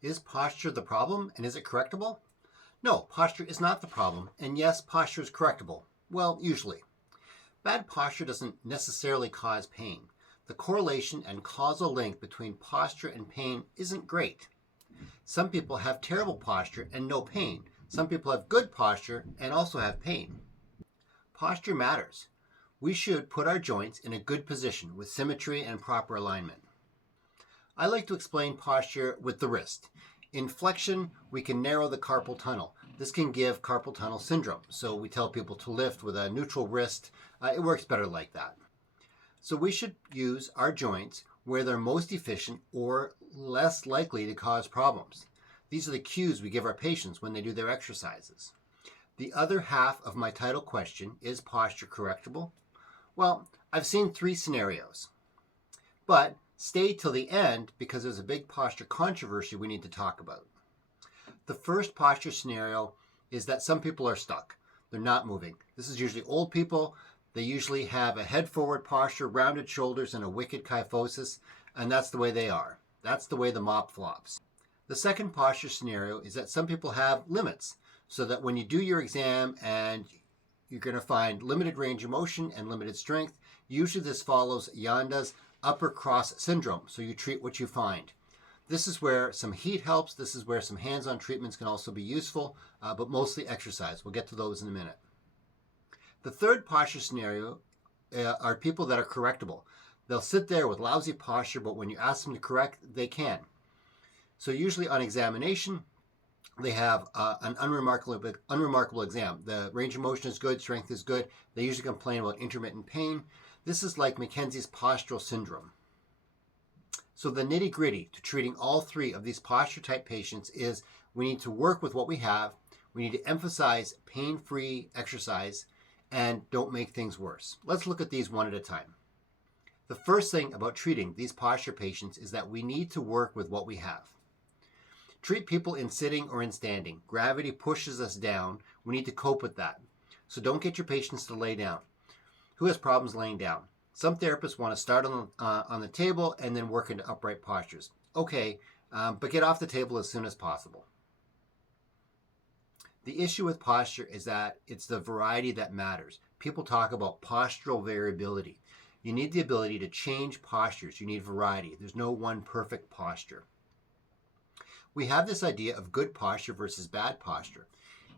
Is posture the problem, and is it correctable? No, posture is not the problem, and yes, posture is correctable. Well, usually. Bad posture doesn't necessarily cause pain. The correlation and causal link between posture and pain isn't great. Some people have terrible posture and no pain. Some people have good posture and also have pain. Posture matters. We should put our joints in a good position with symmetry and proper alignment. I like to explain posture with the wrist. In flexion, we can narrow the carpal tunnel. This can give carpal tunnel syndrome, so we tell people to lift with a neutral wrist. It works better like that. So we should use our joints where they're most efficient or less likely to cause problems. These are the cues we give our patients when they do their exercises. The other half of my title question, is posture correctable? Well, I've seen 3 scenarios, but stay till the end because there's a big posture controversy we need to talk about. The first posture scenario is that some people are stuck. They're not moving. This is usually old people. They usually have a head forward posture, rounded shoulders, and a wicked kyphosis, and that's the way they are. That's the way the mop flops. The second posture scenario is that some people have limits, so that when you do your exam and you're going to find limited range of motion and limited strength, usually this follows Yanda's upper cross syndrome, so you treat what you find. This is where some heat helps. This is where some hands-on treatments can also be useful, but mostly exercise. We'll get to those in a minute. The third posture scenario are people that are correctable. They'll sit there with lousy posture, but when you ask them to correct, they can. So usually on examination, they have an unremarkable exam. The range of motion is good, strength is good. They usually complain about intermittent pain. This is like McKenzie's Postural Syndrome. So the nitty-gritty to treating all 3 of these posture type patients is we need to work with what we have. We need to emphasize pain-free exercise and don't make things worse. Let's look at these one at a time. The first thing about treating these posture patients is that we need to work with what we have. Treat people in sitting or in standing. Gravity pushes us down. We need to cope with that. So don't get your patients to lay down. Who has problems laying down? Some therapists want to start on the table and then work into upright postures. Okay, but get off the table as soon as possible. The issue with posture is that it's the variety that matters. People talk about postural variability. You need the ability to change postures. You need variety. There's no one perfect posture. We have this idea of good posture versus bad posture.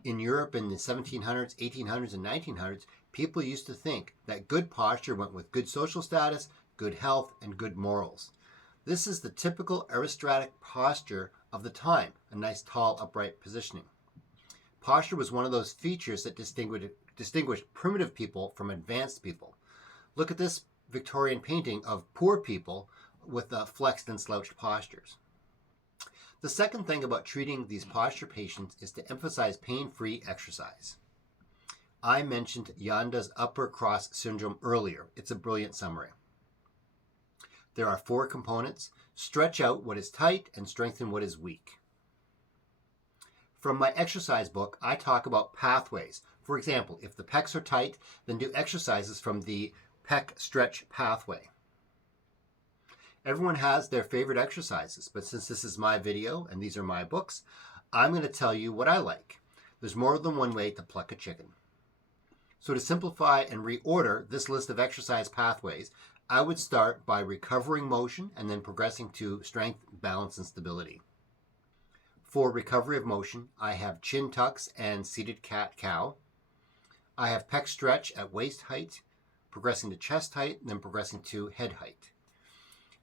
In Europe in the 1700s, 1800s, and 1900s, people used to think that good posture went with good social status, good health, and good morals. This is the typical aristocratic posture of the time, a nice tall upright positioning. Posture was one of those features that distinguished primitive people from advanced people. Look at this Victorian painting of poor people with flexed and slouched postures. The second thing about treating these posture patients is to emphasize pain-free exercise. I mentioned Yanda's upper cross syndrome earlier. It's a brilliant summary. There are 4 components. Stretch out what is tight and strengthen what is weak. From my exercise book, I talk about pathways. For example, if the pecs are tight, then do exercises from the pec stretch pathway. Everyone has their favorite exercises, but since this is my video and these are my books, I'm going to tell you what I like. There's more than one way to pluck a chicken. So to simplify and reorder this list of exercise pathways, I would start by recovering motion and then progressing to strength, balance, and stability. For recovery of motion, I have chin tucks and seated cat-cow. I have pec stretch at waist height, progressing to chest height, and then progressing to head height.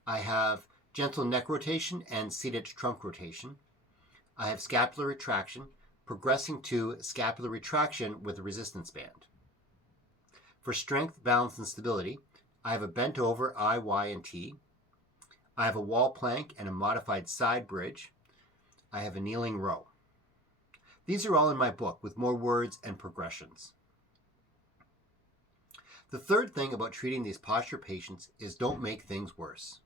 I have gentle neck rotation and seated trunk rotation. I have scapular retraction, progressing to scapular retraction with a resistance band. For strength, balance, and stability, I have a bent over I, Y, and T. I have a wall plank and a modified side bridge. I have a kneeling row. These are all in my book with more words and progressions. The third thing about treating these posture patients is don't make things worse.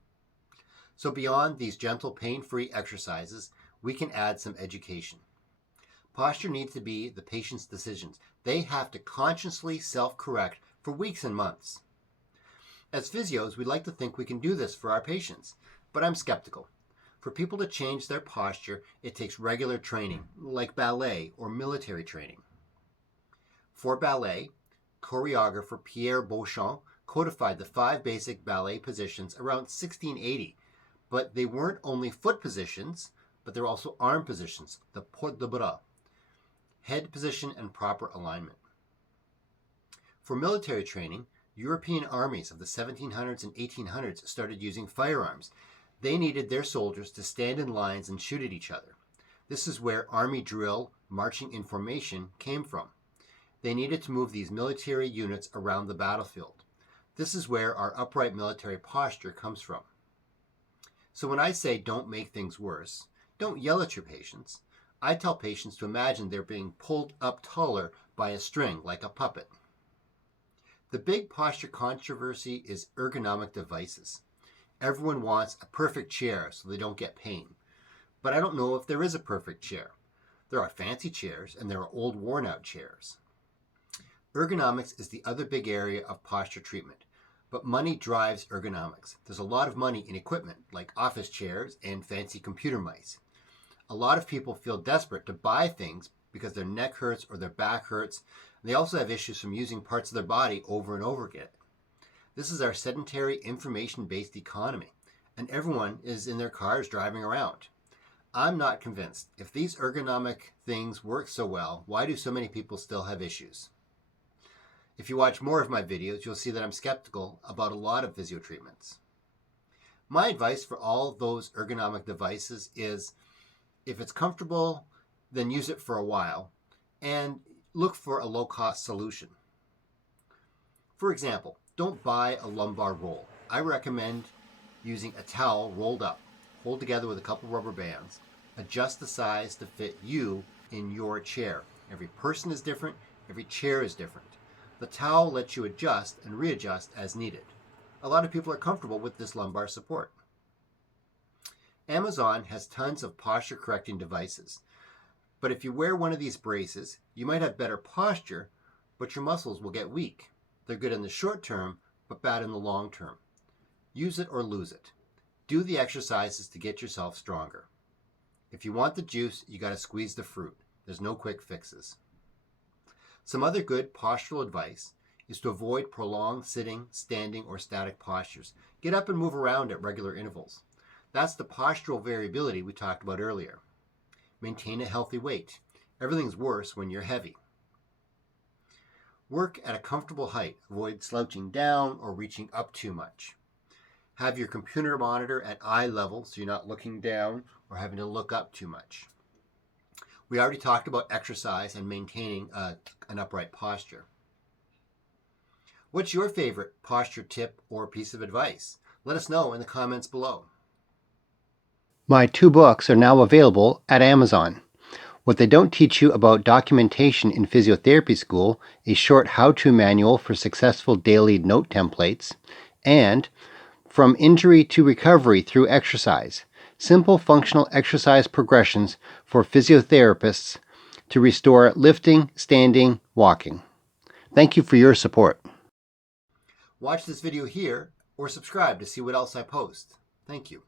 So beyond these gentle, pain-free exercises, we can add some education. Posture needs to be the patient's decisions. They have to consciously self-correct for weeks and months. As physios, we like to think we can do this for our patients, but I'm skeptical. For people to change their posture, it takes regular training, like ballet or military training. For ballet, choreographer Pierre Beauchamp codified the 5 basic ballet positions around 1680, but they weren't only foot positions, but they're also arm positions, the port de bras, head position, and proper alignment. For military training, European armies of the 1700s and 1800s started using firearms. They needed their soldiers to stand in lines and shoot at each other. This is where army drill, marching in formation, came from. They needed to move these military units around the battlefield. This is where our upright military posture comes from. So when I say don't make things worse, don't yell at your patients. I tell patients to imagine they're being pulled up taller by a string, like a puppet. The big posture controversy is ergonomic devices. Everyone wants a perfect chair so they don't get pain. But I don't know if there is a perfect chair. There are fancy chairs and there are old worn-out chairs. Ergonomics is the other big area of posture treatment, but money drives ergonomics. There's a lot of money in equipment like office chairs and fancy computer mice. A lot of people feel desperate to buy things because their neck hurts or their back hurts. They also have issues from using parts of their body over and over again. This is our sedentary, information-based economy, and everyone is in their cars driving around. I'm not convinced. If these ergonomic things work so well, why do so many people still have issues? If you watch more of my videos, you'll see that I'm skeptical about a lot of physio treatments. My advice for all those ergonomic devices is, if it's comfortable, then use it for a while, and look for a low-cost solution. For example, don't buy a lumbar roll. I recommend using a towel rolled up, hold together with a couple rubber bands. Adjust the size to fit you in your chair. Every person is different, every chair is different. The towel lets you adjust and readjust as needed. A lot of people are comfortable with this lumbar support. Amazon has tons of posture correcting devices. But if you wear one of these braces, you might have better posture, but your muscles will get weak. They're good in the short term, but bad in the long term. Use it or lose it. Do the exercises to get yourself stronger. If you want the juice, you got to squeeze the fruit. There's no quick fixes. Some other good postural advice is to avoid prolonged sitting, standing, or static postures. Get up and move around at regular intervals. That's the postural variability we talked about earlier. Maintain a healthy weight. Everything's worse when you're heavy. Work at a comfortable height. Avoid slouching down or reaching up too much. Have your computer monitor at eye level so you're not looking down or having to look up too much. We already talked about exercise and maintaining an upright posture. What's your favorite posture tip or piece of advice? Let us know in the comments below. My 2 books are now available at Amazon. What They Don't Teach You About Documentation in Physiotherapy School, a short how-to manual for successful daily note templates, and From Injury to Recovery Through Exercise, simple functional exercise progressions for physiotherapists to restore lifting, standing, walking. Thank you for your support. Watch this video here or subscribe to see what else I post. Thank you.